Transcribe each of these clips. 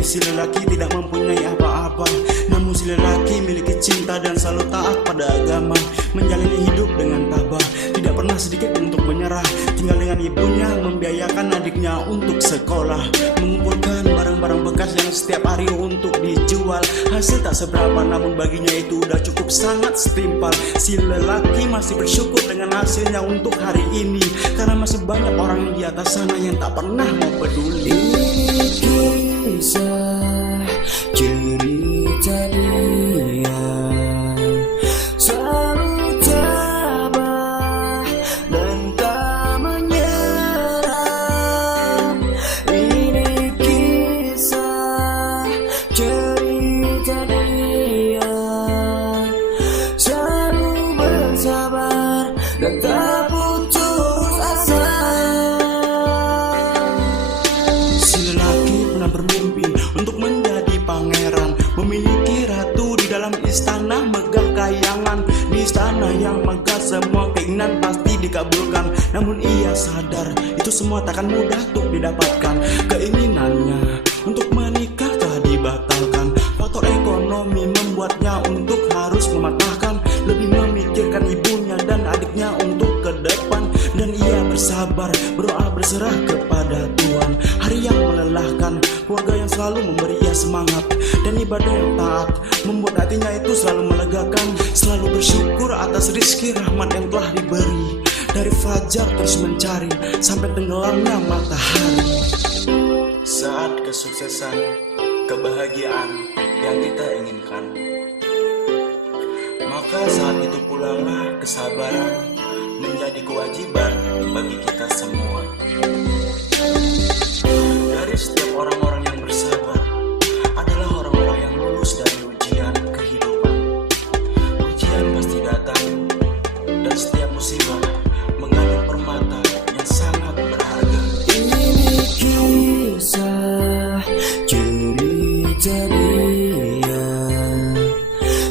Si lelaki tidak mempunyai apa-apa, namun si lelaki miliki cinta dan selalu taat pada agama. Menjalani hidup dengan tabah, tidak pernah sedikit untuk menyerah. Tinggal dengan ibunya, membiayakan adiknya untuk sekolah. Mengumpulkan barang-barang bekas yang setiap hari untuk dijual. Hasil tak seberapa, namun baginya itu udah cukup sangat setimpal. Si lelaki masih bersyukur dengan hasilnya untuk hari ini, karena masih banyak orang di atas sana yang tak pernah mau peduli. Kisah cerita dia selalu tabah dan tak menyerah. Ini kisah cerita dia selalu bersabar dan tak putus asa. Bermimpi untuk menjadi pangeran, memiliki ratu di dalam istana megah kayangan. Di istana yang megah semua keinginan pasti dikabulkan, namun ia sadar itu semua takkan mudah untuk didapatkan. Keinginannya untuk menikah telah dibatalkan. Faktor ekonomi membuatnya untuk harus mematahkan, lebih memikirkan ibunya dan adiknya untuk ke depan. Dan ia bersabar, berdoa, berserah kepada Tuhan. Hari yang melelahkan, keluarga yang selalu memberi ia semangat, dan ibadah yang taat membuat hatinya itu selalu melegakan. Selalu bersyukur atas rizki rahmat yang telah diberi. Dari fajar terus mencari sampai tenggelamnya matahari. Saat kesuksesan, kebahagiaan yang kita inginkan, maka saat itu pulanglah kesabaran menjadi kewajiban bagi kita semua. Dari setiap orang-orang yang bersabar adalah orang-orang yang lulus dari ujian kehidupan. Ujian pasti datang, dan setiap musibah mengandung permata yang sangat berharga. Ini kisah cerita dia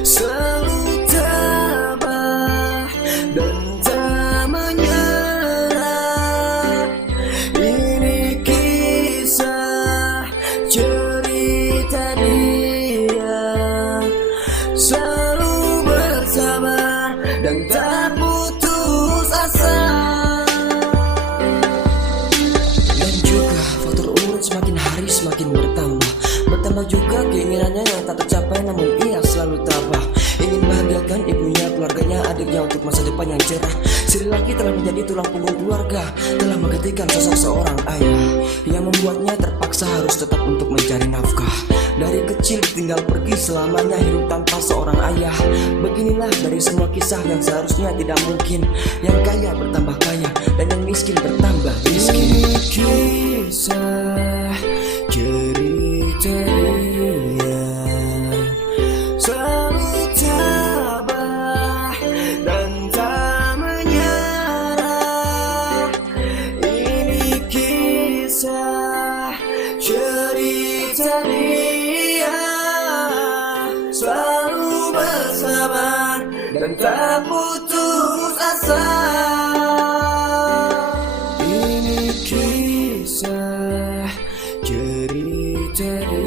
selalu tabah dan tak menyerah. Ini kisah cerita dia selalu bersabar dan tak putus asa. Dan juga faktor umur semakin hari semakin bertambah. Bertambah juga keinginannya yang tak tercapai, namun ia selalu tabah. Ingin bahagiakan ibunya, keluarganya, adiknya untuk masa depan yang cerah. Si lelaki telah menjadi tulang punggung keluarga, telah menggantikan sosok seorang ayah yang membuatnya terpaksa harus tetap untuk mencari nafkah. Dari kecil tinggal pergi selamanya hidup tanpa seorang ayah. Beginilah dari semua kisah yang seharusnya tidak mungkin. Yang kaya bertambah kaya dan yang miskin bertambah miskin. Ini kisah cerita dia selalu tabah dan tak menyerah. Ini kisah cerita dia selalu bersabar dan tak putus asa. Ini kisah cerita dia